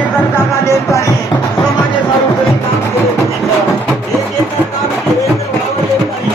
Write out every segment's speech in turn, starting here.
Acre जागा देत नाही समाजासाठी काम केले एक एकर काम देवेंद्र भाऊ देत नाही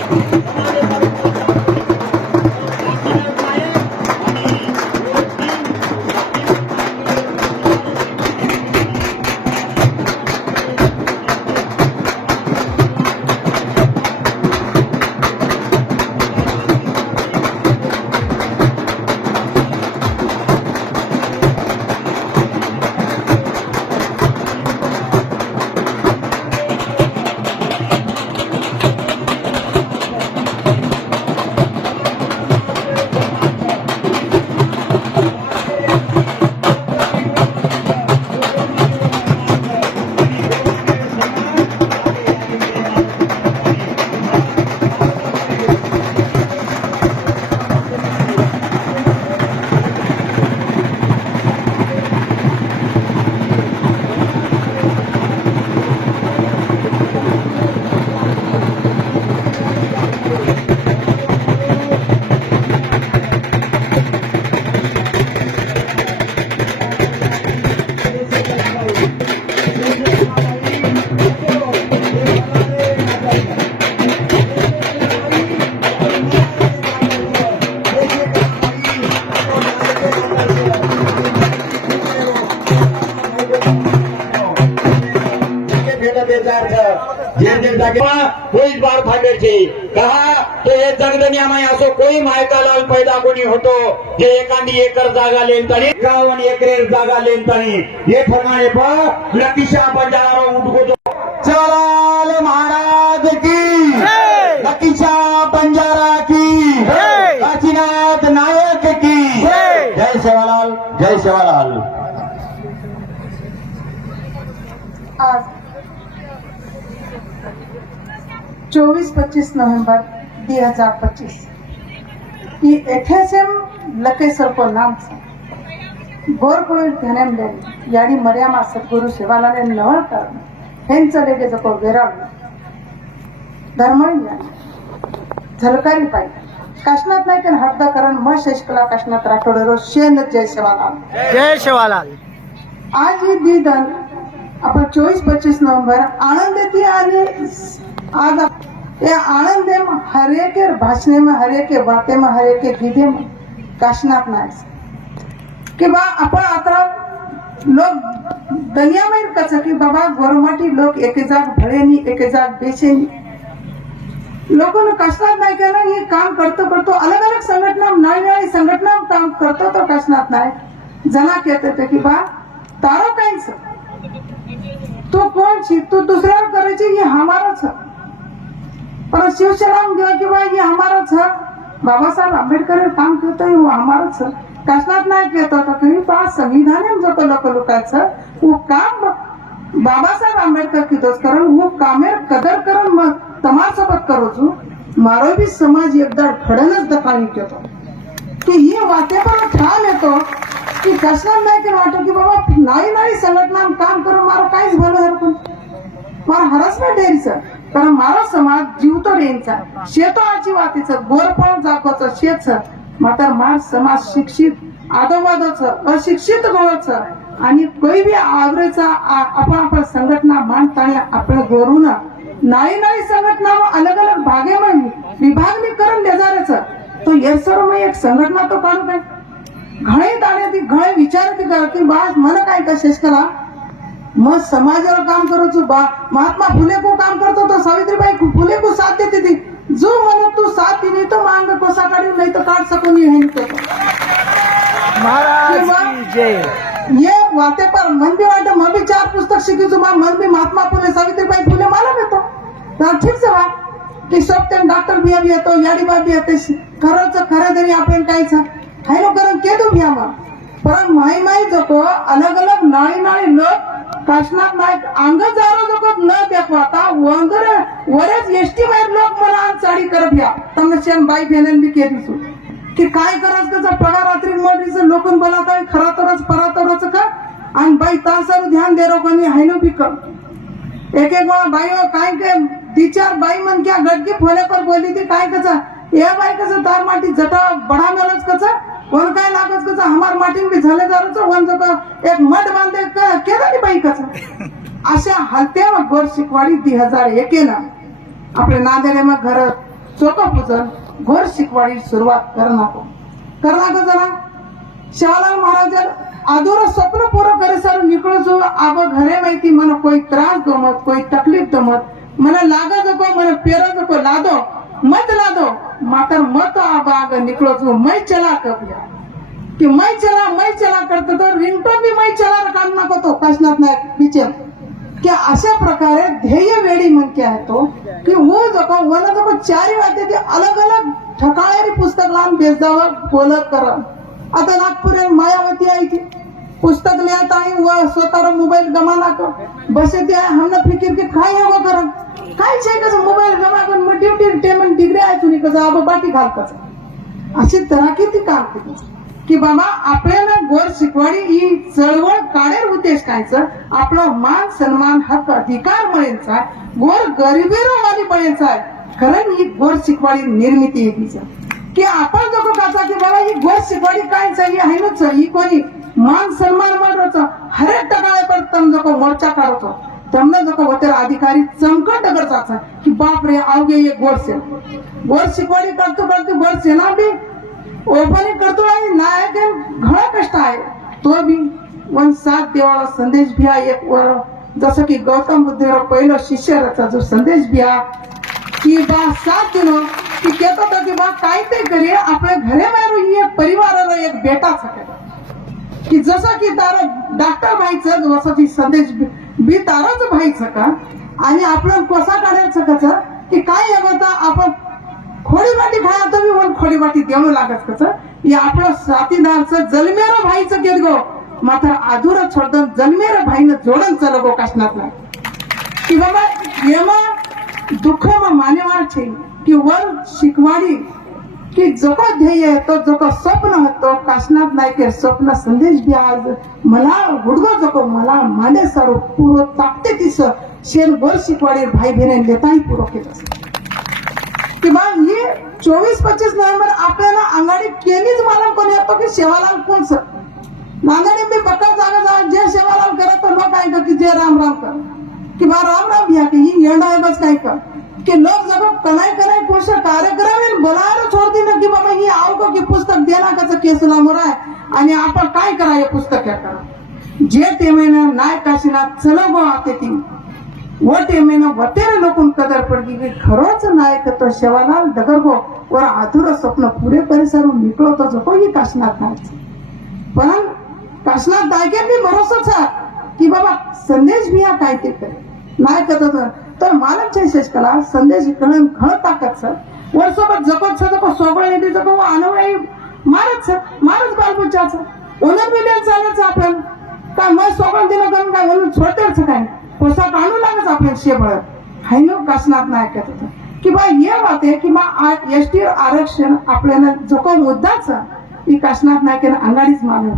कोई बार फाटे छे कहा तो ये जगदनिया में असो कोई मायकालाल पैदा कोणी होतो जे एकांदी एकर जागा लेनतानी 51 एकर जागा लेनतानी ये फरमाने पर लकीशा बंजारा उठको चलाल महाराज की लकीशा बंजारा की काशीनाथ नायक की जय सेवालाल जय सेवालाल। आज 24-25 नवंबर 2025 की एफएसएम लकेश्वर को नाम से गोरकुळ ध्यान देणे याडी मर्यामा सद्गुरु सेवालाले नवळ कारण हेंचले गे जको वेराळ धर्मळी झलकारी पाई काशनाथ नायकन हर्दकरण म शशकला काशनाथ राठोडरो शेन जय सेवालाल जय सेवालाल। आज ही दीदन आपण 24-25 नवंबर आनंद आणि आज ये आनंद में हर एक के भाषण में हर एक के बातें में हर एक के गीते में काशनाथ नायक कि बा अपन आता लोग दुनिया में कच कि बाबा गोरमाटी लोग एक जाग भरे नहीं एक जाग बेचे नहीं लोगों ने काशनाथ नायक ना ये काम करतो अलग अलग संगठना नई संगठना में काम करतो तो काशनाथ नायक जना कहते थे कि बा तारो कहीं से तू कौन छी तू दूसरा करे छी ये हमारा छ पर शिवशरण जो कि भाई ये हमारा छ बाबा साहब आंबेडकर काम करते हैं वो हमारा छ काशनाथ नायक कहता था कि पास संविधान में जो लोक छ वो काम बाबा साहब आंबेडकर की दोस्त करण वो कामेर कदर करण मग तमार सोबत करो छू मारो भी समाज एकदा खडनच दखाणी केतो कि ये वाते पर ठाम येतो की काशनाथ नायक वाटो की बाबा नाई संघटना में काम करो मारो काहीच भलं हरकन मारा हरसमेंट डेरीचं कारण मारो समाज जीवतो रेंचा शेतो आची वातीचं गोरपण जागोचं शेतचं मात्र मार समाज शिक्षित आदोवादोचं अशिक्षित गोळचं आणि कोई भी आवरेचा आपण संघटना मांडताना आपण गोरून नाई संघटना अलग अलग भागे में विभाग में करण लेजारेचं तो येसरो में एक संघटना तो काढू काय घणे दाणे ती घणे विचार ती की बा मन काय का शेषकला मग समाजावर काम करो छू बा महात्मा फुले को काम करतो तो सावित्रीबाई फुले को साथ देती थी जो मन तू साथ दी नहीं तो मांग कोसा काढू नहीं तो काट सको नहीं है महाराज की जय। ये वाते पर मन भी वाटे मैं भी 4 पुस्तक शिकी छू मन भी महात्मा फुले सावित्रीबाई फुले मालूम है तो ठीक से बा की सब टाइम डॉक्टर भी अभी येतो याडीबा भी येते खरंच खरं तरी आपण कायच हाय नो करून के दो भ्यामा पर माई जको अलग अलग नाळी लोग काशनाथ नायक अंग जारो जको न देखवाता वंदर वरेच एसटी बाहेर लोक मला साडी कर भ्या तमशन बाई बेनन भी के दिसू की काय करस त्याचा पगार रात्री मोडीचं लोकन बोलाता खरा तरच परा तरच का आणि बाई तासर ध्यान दे रो कोणी हाय नो भी एक बाई काय के 2-4 बाई मन क्या गटकी फोले पर बोली थी काय कचा ये बाई कसा तार माटी जटा बडा मेलच कचा कोण काय लागत कचा हमार माटी भी झाले जारच वन जको एक मठ बांधे केदा हलत्या गोर शिकवाडी 2001 आपले नांदेडे घर चोका पूजन गोर शिकवाडी सुरुवात करना जरा शिवालाल महाराज अधूर स्वप्न पूरा करे सर निकलो जो अब घरे माहिती मन कोई त्रास दो मत कोई तकलीफ दो मत मन लागा जो मन पेरा जो लादो मत लादो मातर मत अब आग निकलो जो मैं चला कब या कि मैं चला करते तो रिंगटोन भी मैं चला काम नको तो काशनाथ नायक पीछे क्या अशा प्रकारे ध्येय वेळी मन क्या है तो कि वो जो वन जो चारी वाटे ते अलग अलग ठकाळेरी पुस्तक लावून बेजावा बोलत करा आता नागपूर मायावती आई थी पुस्तक ले आता है वो स्वतः मोबाइल गमाना कर बसे ते हमने फिकिर के काय है वो कर काय छे कस मोबाइल गमा कर मग ड्यूटी टेमन डिग्री आहे तुम्ही कस अब बाटी घाल कस अशी तरह किती काम केली की बाबा आपल्याला गोर शिकवाडी ही चळवळ काढेल उद्देश कायचं आपलं मान सन्मान हक्क अधिकार मिळेलचा गोर गरिबीरोवाली मिळेलचा खरं ही गोर शिकवाडी निर्मिती आहे की आपण जो काचा की बाबा ही गोर शिकवाडी काय आहे नच ही कोणी मान सन्मान मानवचं हरेक टकाळे पर तम जो मोर्चा काढतो तमने जो होते अधिकारी चमकट करता की बाप रे आवगे ये गोर शिकवाडी करतो गोर सेना भी ओपनिंग करतो आहे नायक घणा कष्ट आहे तो भी वन साथ देवाला संदेश भी एक वर जसं की गौतम बुद्ध पहिलो शिष्य रचा जो संदेश भी की बा साथ दिनो की कहतो तो की बा काय ते करे आपल्या घरे मारू ही एक परिवाराला एक बेटा सके की जसं की तारा डॉक्टर व्हायचं जसं की संदेश बी ताराच व्हायचं का आणि आपलं कसा काढायचं कसं की काय होता आपण खोडी वाटी खाया तुम्ही वन खोडी वाटी देऊ लागत कस या आपलं साथीदारचं जलमेर भाईचं घेत गो मात्र अधूर छोडन जलमेर भाईनं जोडन चल गो काशनाथला की बाबा येमा दुःख में मानेवार छे की वर शिकवाडी की जोको ध्येय तो जोको स्वप्न तो काशनाथ नायके स्वप्न संदेश भी आज मला हुडगो जोको मला माने सर पूरो ताकते तिस शेन वर शिकवाडी भाई बहिणी देताही पूरो केलं कि बा ये 24-25 नोव्हेंबर आपल्याला अंगाडी केलीच मालूम कोण येतो की शेवालाल कोण सर नांदेडी मी बक्का जागा जे शेवालाल करत तो लोक काय की जे राम राम कर कि बा राम राम भैया की ही येंडा बस काय कर कि लोग जब कनाई कुछ कार्यक्रम है बोलायला छोड़ दी ना की बाबा ही आओ को की पुस्तक देना कसं केस लांब आहे आणि आपण काय करा हे पुस्तक या करा जे तेमेने नाय काशीनाथ चलो गो आते ती वो टेमेनं वतेरे लोकून कदर पडली की खरोच नायक तो शेवालाल दगरगो वर अधूर स्वप्न पुरे परिसरून निकलो तो जो ही काशनाथ नायक पण काशनाथ नायके भी भरोसाच की बाबा संदेश भी काय ते करे नायक तर मालमच्या शेषकला संदेश घण ताकद सर वर सोबत जपत जको सोबळ येते जको अनवय मारच बालबुच्चाच ओनर बिलियन चालच आपण काय मग सोबळ दिलं गण काय म्हणून छोटेच काय पोशाख आणू लागच आपल्या शेबळ हाय नो काशनाथ नायक होता की बा ये बात आहे की बा एसटी आरक्षण आपल्याला जो मुद्दाच ही काशनाथ नायकेनं अंगाडीच मानलं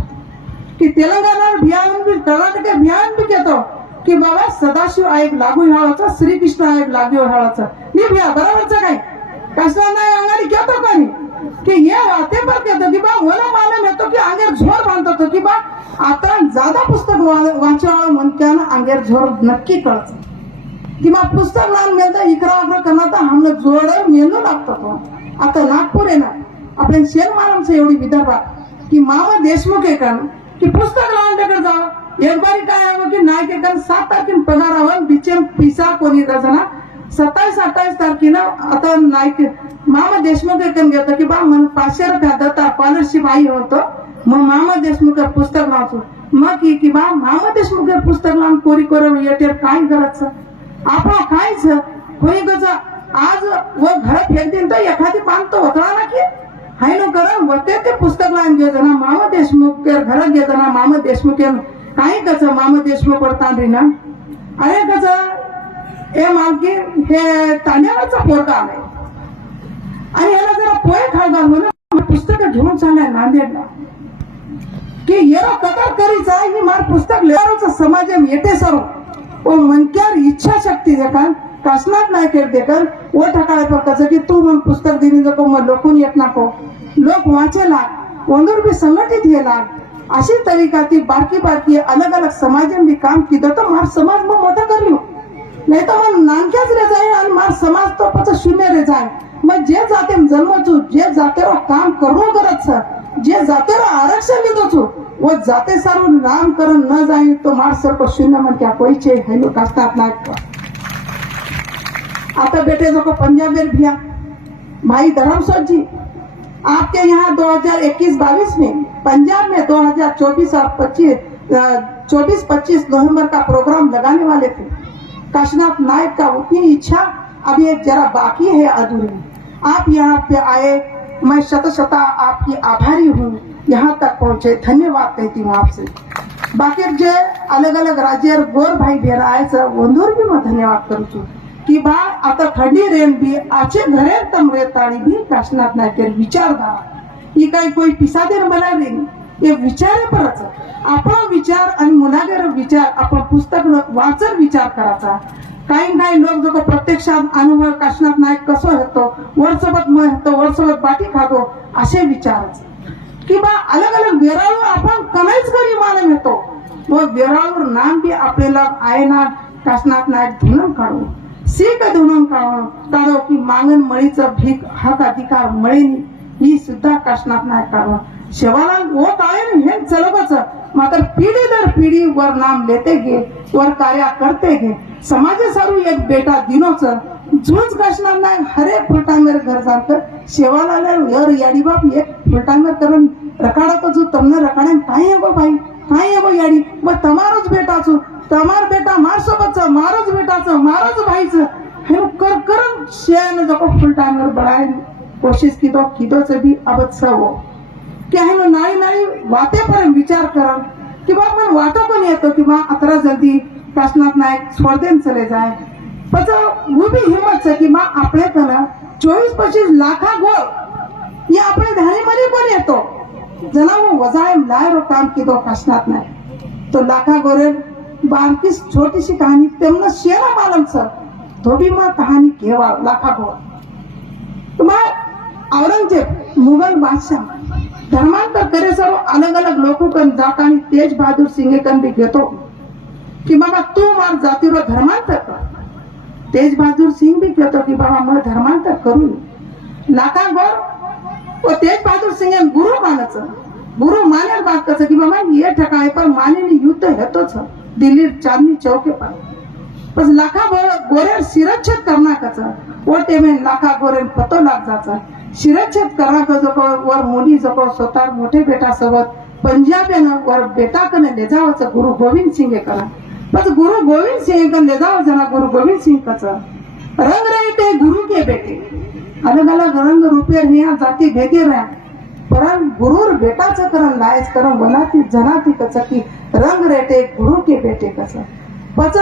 की तेलंगणा बिहार भी कर्नाटक बिहार भी कहतो की बाबा सदाशिव आयोग लागू व्हावाचा श्रीकृष्ण आयोग लागू व्हावाचा मी भैया बरोबरच काय काशनाथ नायक अंगाडी कहतो कोणी की ये वाते पर कहतो की बा मला मालूम येतो की अंगेर झोर बांधतो की बा आता ज्यादा पुस्तक वाचवावं म्हणताना अंगेर झोर नक्की कळच कि बा पुस्तक लावून मिळतं इकरा वगैरे करणार हमने जोड मेंदू लागतो तो आता नागपूर आहे ना आपल्या शेर मालमचं एवढी विदर्भात की मामा देशमुख आहे का की पुस्तक लावून टाकत जावं एक बारी काय हवं की नायक एका 7 तारखेला पगारावर बिचे पिसा कोणी रजना 27-28 तारखेला आता नायक मामा देशमुख एकन घेतो की बा मन 500 रुपया देता स्कॉलरशिप आई होतो मग मामा देशमुख पुस्तक लावतो मग की बा मामा देशमुख पुस्तक लावून कोरी करून येते काय करायचं आपण खायचं कोणी कसं आज व घर फेकतील तर एखादी पान तो होता ना की हाय नो करा वते ते पुस्तक लावून घे जना मामा देशमुख घरात घे जना मामा देशमुख काही कसं मामा देशमुख पडतात ना अरे कसं हे मालकी हे तांड्यावरचा पोरका आलाय आणि याला जरा पोहे खाणार म्हणून पुस्तक घेऊन चाललाय नांदेडला की येरो कतर करीचा ही मार पुस्तक लेवारोचा समाज येते सर ओ मनक्यार इच्छा शक्ती देकर काशनाथ नायक देकर वो ठकाळे पर कसं की तू मन पुस्तक दिनी नको मग लोकून येत नको लोक वाचेला ओंदूर भी संघटित हेला अशी तरीका ती बारकी बारकी अलग अलग समाजन भी काम कीधं तर मार समाज मग मोठं करलो नाही तर मग नानक्याच रे जाय आणि मार समाज तो पच शून्य रे जाय मग जे जाते जन्मचू जे जाते काम करू करत जे जाते आरक्षण लिदो छू वो जाते सारू नामकरण न जाए तो मार सर को शून्य मन क्या कोई चे हेलो कास्तात नाक आता बेटे जो को पंजाब में भैया भाई धर्मसोत जी आपके यहाँ 2021-22 में पंजाब में 2024 और 24-25 नवंबर का प्रोग्राम लगाने वाले थे। काशीनाथ नायक का उतनी इच्छा अभी एक जरा बाकी है अधूरी। आप यहाँ पे आए, मैं शत आपकी आभारी हूँ। यहाँ तक पहुँचे धन्यवाद कहती हूँ आपसे। बाकी जे अलग अलग राज्य गोर भाई भेर आए वंदूर भी मैं धन्यवाद करू छू की बा आता थंडी रेन भी आचे घरे तम रेताणी भी काशीनाथ नायकेर विचारधारा ही काही कोई पिसादेर बनावी हे विचारे परच आपण विचार आणि मुलागेर विचार आपण पुस्तक वाचन विचार करायचा काही लोक जो प्रत्यक्षात अनुभव काशीनाथ नायक कसो होतो वर्षभर मग होतो वर्षभर पाठी खातो असे विचारच की बा अलग अलग वेराळू आपण कमीच करी मानम येतो व वेराळूवर नाम भी आपल्याला आहे ना काशीनाथ नायक धुनून काढू सीक धुनून काढो की मागण मळीचं भीक हक अधिकार मळीन ही सुद्धा काशीनाथ नायक काढो शेवाला वो काळे हे चलबच मात्र पिढी दर पिढी वर नाम लेते गे वर कार्य करते गे समाज सारू एक बेटा दिनोच जूज काशीनाथ नायक हरे फुलटांगर घर जाकर शेवाला यर याडी बाप एक फुलटांगर करून रखाड़ा तो जो तमने रखाड़े काई है वो भाई काई है वो याडी वो तमारोज बेटा छु तमार बेटा मार सोबत मारोज बेटा मारोज भाई हे कर करन शेन जो फुल टाइमर बढ़ाए कोशिश कीदो से भी अब सब क्या है नाई नाई वाते पर विचार करन कि बा मन वाटो पण येतो कि बा अतरा जल्दी काशीनाथ नायक स्पर्धेन चले जाए पच वो भी हिम्मत से कि बा आपले कला 24-25 लाखा गोल ये आपले धारी मरी पण येतो जना वो वजाय लायरो काम कीदो काशीनाथ नायक तो लाखा गोरे बारकी छोटी सी कहानी तेमना शेना मालम सर धोबी मां कहानी केवा लाखा गोर तुम्हारे औरंगजेब मुगल बादशाह धर्मांतर करे सर अलग अलग लोगों कन जाकानी तेज बहादुर सिंह कन भी घेतो कि बाबा तू मार जाती रो धर्मांतर कर तेज बहादुर सिंह भी कहतो कि बाबा मैं धर्मांतर करू लाखा गोर वो तेज बहादुर सिंह गुरु मानच गुरु माने बात कर कि बाबा ये ठकाए पर माने ने युद्ध है तो छ दिल्ली चांदनी चौक पर बस लाखा गोरे शिरच्छेद करना कचा वो टेमे लाखा गोरे पतो लाग जाचा शिरच्छेद करना का जो वर मुली जो स्वतः मोठे बेटा सोबत पंजाबेन वर बेटा कने ले जावच गुरु गोविंद सिंह करा बस गुरु गोविंद सिंह कने ले जाव जना गुरु गोविंद सिंह कचा रंग रहते गुरु के बेटे अलग अलग रंग रूपे यहाँ जाति भेदे रहा परम गुरुर बेटा चकरन लायच करम बनाती जनाती कचा की रंग रेटे गुरु के बेटे कचा पच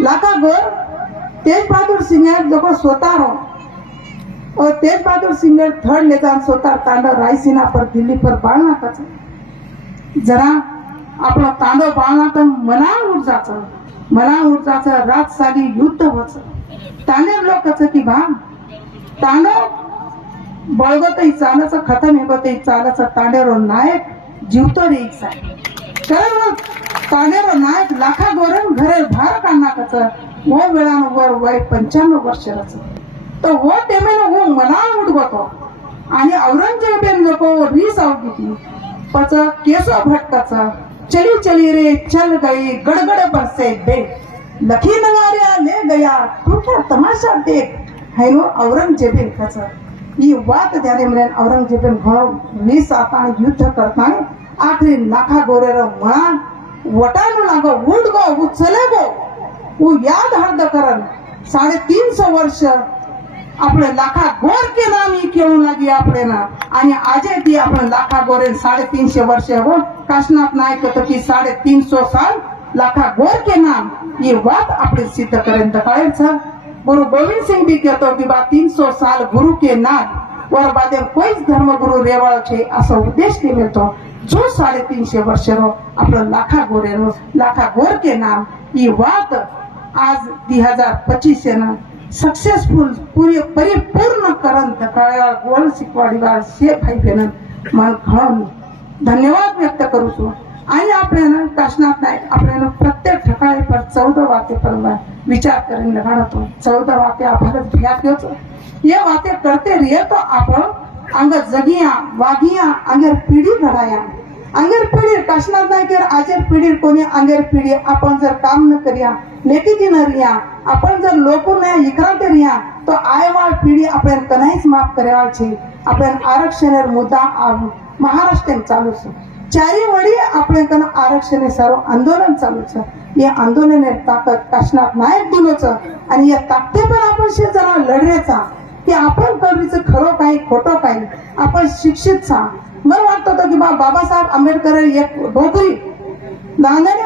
लाखा गोर तेज बहादुर सिंह जो स्वतः रो और तेज बहादुर सिंह थर्ड ले जान स्वतः तांडव रायसीना पर दिल्ली पर बाळना कचा जरा आपला तांडव बाळना तर मना उठ जाचा रात साली युद्ध होच तांडव लोक कचा की बा तांडव बळगतही चालच खतम हेगतही चालच तांडेरो नायक जीवतो रे इच्छा कारण तांडेरो नायक लाखा गोरन घरे भार काढना कच वो वेळान वर वय 95 वर्षाचं तो वो टेमेन वो मना उठगतो आणि औरंगजेबेन लोक रीस आवती पच केसो भटकाचा चली चली रे चल गई गड़गड़ बरसे बे लखी नगारिया ले गया तू क्या तमाशा देख हेनो औरंगजेबेन कच ये बात ध्यान में औरंगजेबन घणो वीस आता युद्ध करता आखिरी लाखा गोरेर मणा वटानो लागो उठ गो वो चले गो वो याद हर्द करन 350 वर्ष अपने लाखा गोर के नाम ही क्यों लगी अपने ना आणि आजे ती आपण लाखा गोरे 350 वर्ष हो काशीनाथ नायक तो की 350 साल लाखा गोर के नाम ये बात अपने सिद्ध करें दकाय छ गुरु गोविंद सिंह भी कहतो कि बा 300 साल गुरु के नाम वर बादे कोई धर्म गुरु रेवाळ छे असो उद्देश के मिळतो जो 350 वर्ष रो आपलं लाखा गोरे रो लाखा गोर के नाम ये बात आज 2025 ना सक्सेसफुल पूरी परिपूर्ण करन दकाळा गोल शिकवाडी वाळ शे भाई बहन मन घणो धन्यवाद व्यक्त करू છું आणि आपल्याला काशनाथ नायक आपल्याला प्रत्येक ठिकाणी पर 14 वाते पर विचार કરીને લગાડતો 14 वाते આપણે ભેગા થયો છો ये वाते करते रहिए तो आपण अंग जगिया वागिया अंगेर पिढी घडाया अंगेर पिढी काशनाथ नायकेर आजेर पिढी कोणी अंगेर पिढी आपण जर काम न करिया नेकी न रिया आपण जर लोको ने इकराते रिया तो आयवाळ पिढी आपण कनाईच माफ करेवाळ છે આપણે આરક્ષણેર મુદ્દા महाराष्ट्र चालू છે चारी वडी આપણે કન आरक्षण सर्व आंदोलन चालू છે या आंदोलनाची ताकद काशनाथ नायक दिलो છે आणि या ताकदे पण आपण शे जरा लढण्याचा की आपण करीचं खरं काही खोटं काही आपण शिक्षित सा मला वाटतं होतं की बाबासाहेब आंबेडकर एक डोकरी नांदेड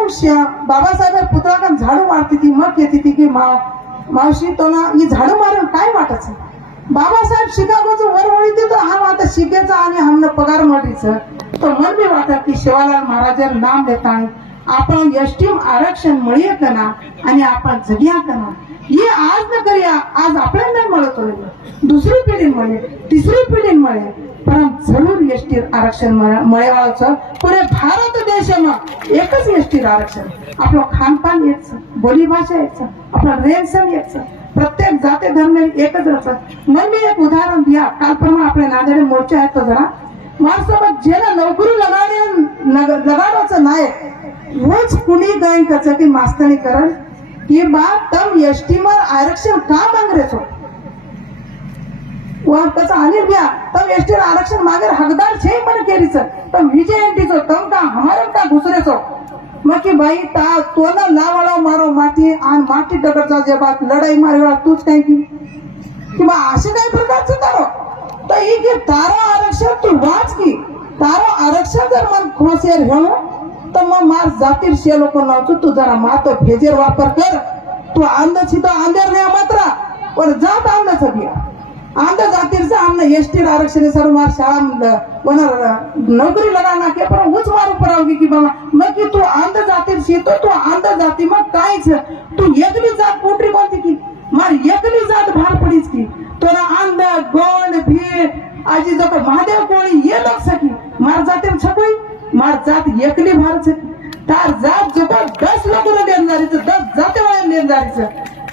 बाबासाहेब पुतळा झाडू मारती ती मग येते ती की मावशी तो ना ही झाडू मारून काय वाटायचं बाबासाहेब शिकागोचं वरवळी ते तर हा आता शिकेचा आणि हमने पगार मडीचं तो मन बी वाटत की शिवालाल महाराज नाम देता आपण एसटीम आरक्षण मिळेल कना आणि आपण जगिया कना ये आज न करिया आज आपल्याला मिळत होईल दुसरी पिढी मिळेल तिसरी पिढी मिळेल पण जरूर एसटी आरक्षण मिळवायचं पुरे भारत देशाમાં एकच एसटी आरक्षण आपलं खानपान एकच बोलीभाषा एकच आपलं रेनसन एकच प्रत्येक जाती धर्म एकच राहतं मग मी एक उदाहरण द्या कालप्रमाणे आपल्या नांदेड मोर्चा आहे तो जरा माझ्यासोबत ज्याला नोकरी लगाडायचं नाही रोज कुणी गायन करायचं की मास्तणी करल की बात तम एसटी में आरक्षण का मांग रहे छो वहां कसा अनिल भैया तम एसटी आरक्षण मांगे हकदार छे मन केरीच तम विजय एंटी छो तम का हमारे का घुसरे छो मग की भाई ता तोला लावाळा मारो माती आणि माती दगडचा जे बात लढाई मारवा तूच काय की किंवा असे काही प्रकारचं तारो तर ही की तारो आरक्षण तू वाच की तारो आरक्षण जर मन खोसेर घेऊ तर मग मार जातीर शे लोक नावतो तू जरा मातो भेजेर वापर कर तू आंध छितो आंधेर नाही मात्र पण जात आंध सगळ्या आंध जातीरचा आमने एसटी आरक्षण सर्व मार शाळा नोकरी लगाना के पर उच मारू परावगी की बाबा मग की तू आंध जातीर छितो तू आंध जाती मग कायच तू एकली जात पोटरी कोणती की मार एकली जात भार पडीच की तोरा आंध गोंड भीड आजी जो महादेव कोळी ये लोक सकी मार जातीर छकोई मार जात एकली भार छकी तार जात जो 10 लोकं देणदारीच 10 जाते वाया देणदारीच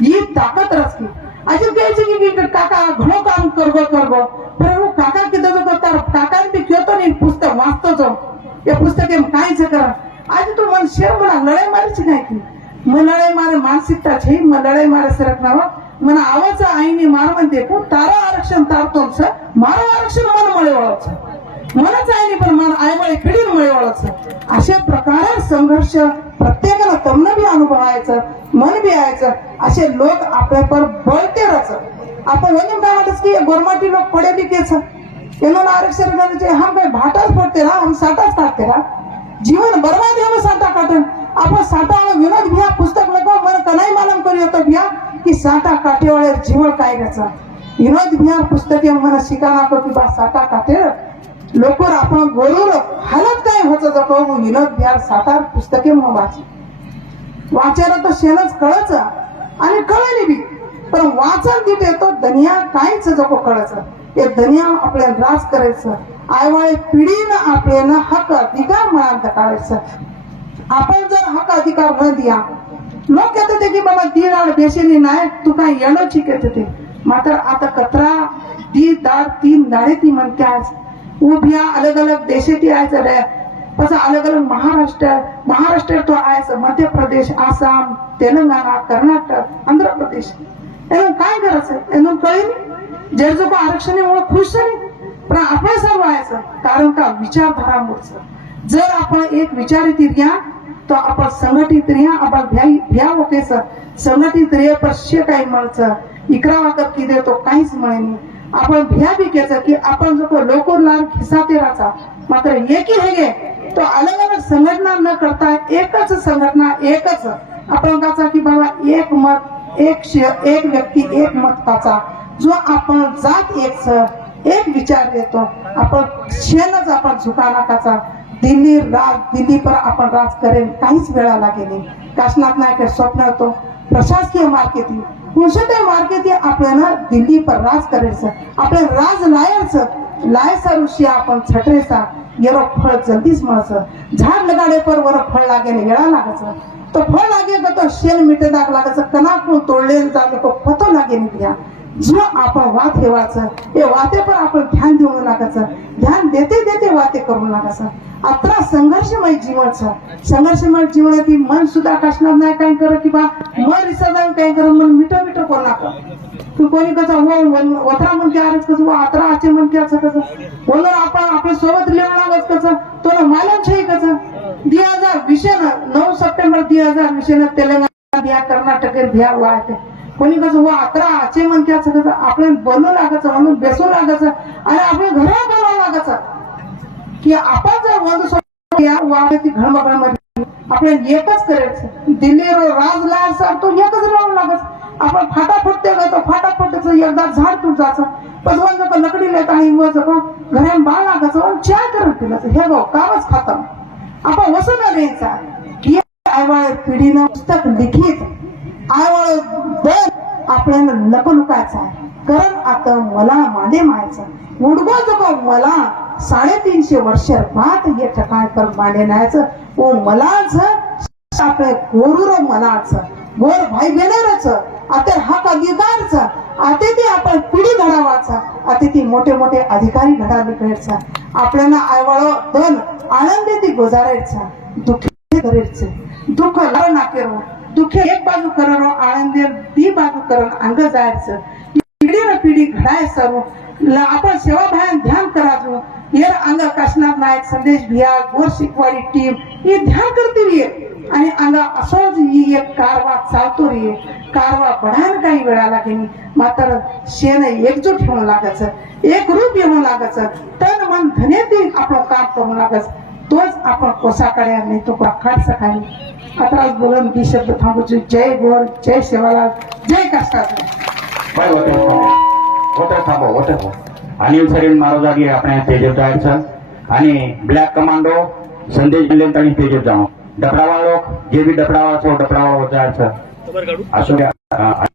ही ताकद रसकी अजून कहते की काका घणो काम करगो पर वो काका किती जो तार काका बी खेतो नहीं पुस्तक वाचतो जो ये पुस्तक एम काई छ कर आज तो मन शेर मला लढाई मारची नाही की मन लढाई मारे मानसिकता छे मन लढाई मारे सरकनाव मन आवाज आईनी मार म्हणते को तारा आरक्षण तारतो छ मारो आरक्षण मन मळेवाळच मनच आईनी पण मन आईवाळे पिढी मळेवाळच अशा प्रकारे संघर्ष प्रत्येकाला तमन बी अनुभवायचं मन बी यायचं असे लोक आपल्या पर बळते राहत आपण वनिम काय म्हणतात की गोरमाटी लोक पडे बी केच एनोला आरक्षण करायचे हम काय भाटाच पडते ना हम साठाच टाकते ना जीवन बर्बाद होणं साठा काटून आपण साठा विनोद घ्या पुस्तक नको मला कनाई मालम करू येतो घ्या की साठा काटेवाळे जीवन काय घ्यायचा विनोद घ्या पुस्तके मला शिकाना को की बा साठा काटे लोकर आपण गोरूर हालत काय होतं जको विनोद घ्या साठा पुस्तके मग वाचायला तर शेणच कळच आणि कळली बी पण वाचन तिथे येतो दुनिया काहीच जको कळच हे दुनिया आपल्याला राज करायचं आयवाळे पिढीनं आपल्याला हक्क अधिकार मिळाला काढायचं आपण जर हक्क अधिकार न दिया लोक कहते थे की बाबा ती राड बेशेनी नाही तू काय येणं शिकत ते मात्र आता कतरा दी दार 3 दाडे ती म्हणते आज उभ्या अलग अलग देशाची आहे रे पसा अलग अलग महाराष्ट्र तो आहे मध्य प्रदेश आसाम तेलंगणा कर्नाटक आंध्र प्रदेश एवं काय करायचं एवं कळेल जे जो आरक्षणामुळे खुश झाले पण आपण सर्व आहे कारण का विचारधारा मूळचं जर आपण एक विचारित रिया तो आपण संघटित रिया आपण भ्या होतेच संघटित रिया पर शे काही म्हणचं इकरा वाकत की दे तो काहीच म्हणे नाही आपण भ्या बी केचं की आपण जो लोको लाल खिसाते राहता मात्र एकही हेगे तो अलग अलग संघटना न करता एकच संघटना एकच आपण काचा की बाबा एक मत एक व्यक्ती एक मत काचा जो आपण जात एक विचार देतो आपण शेनच आपण झुकाना काचा दिल्ली पर आपण राज करेल काहीच वेळा लागेल काशनाथ नायक स्वप्न होतो प्रशासकीय मार्केटिंग कोणत्याही मार्केट आपल्याला दिल्ली पर राज करायचं आपल्याला राज लायचं आपण छटरेचा येरो फळ जल्दीच મળશે ઝાડ લગાડે પર વર ફળ લાગે ને વેળા લાગે છે તો ફળ લાગે તો શેલ મીઠે દાગ લાગે છે કનાકનું તોડલે જાગે તો પતો લાગે ને ત્યાં જો आपण વાત हेवाचं એ વાતે પર आपण ध्यान देऊ लागायचं ध्यान देते देते वाते करू लागायचं आता संघर्षमय जीवन છે संघर्षमय जीवनाથી मन सुद्धा कशणार नाही काय करत की बा मन रिसदान काय करत मन मिठो मिठो कोण नाका तू कोणी कसं वत्रा मन के आरच कसं आत्रा आचे मन के असं कसं बोलो आपण आपल्या सोबत लेवं लागत कसं तो मालूम છે कसं 2020 9 सप्टेंबर 2020 तेलंगणा बिहार कर्नाटक बिहार वाहते कोणी कसं व अकरा आचे म्हणते असं कसं आपण बनवू लागायचं म्हणून बेसू लागायचं आणि आपल्या घरात बनवावं लागायचं की आपण जर वंदू या वागती घरमघरामध्ये आपल्याला एकच करायचं दिल्ली राजलाल सर तो एकच राहू लागायचं आपण फाटाफट ते घेतो फाटाफटच एकदा झाड तुट जायचं पण जर लकडी लेता आणि मग घरात बाळ लागायचं आणि चाय करत दिलं हे गो कामच खातं आपण वसून द्यायचा की आईवाळ पिढीनं पुस्तक लिखित आईवाळ दर आपल्याला लपलुकायचा आहे कारण आता मला मांडे मायचं उडबा जो मला 350 वर्ष बाद हे ठिकाण कर मांडे न्यायचं ओ मलाच आपले गोरूर मलाच गोर भाई बहिणीच आता हक अधिकारच आता ते आपण पिढी घडावाचा आता ती मोठे मोठे अधिकारी घडाले करायचा आपल्याला आईवाळ दन आनंदी ती गुजारायचा दुःखी करायचं दुःख ला नाकेरो दुःख एक बाजू करण आनंदी ती बाजू करण अंग जायचं पिढी न पिढी घडायचं आपण सेवा भान ध्यान करायचो यार अंग कशनाथ नायक संदेश भिया गोर शिकवाडी टीम हे ध्यान करते रे आणि अंग असंच ही एक कारवा चालतो रे कारवा बढायला काही वेळा लागेल मात्र शेण एकजूट ठेवून लागायचं एक रूप येऊन लागायचं तन मन धनेतील आपलं काम करून लागायचं तोच आपण कोसाकडे नाही तो खाट सकाळी आता बोलून ती शब्द थांबवतो जय गोर जय सेवालाल जय कष्टाचं वोटर थांबव अनिल सरीन मारो जागी આપણે તેજબ જાયचं आणि ब्लॅक कमांडो संदेश दिलेत आणि तेजब जाऊ डपडावा लोक जे बी डपडावा છો डपडावा जायचं असो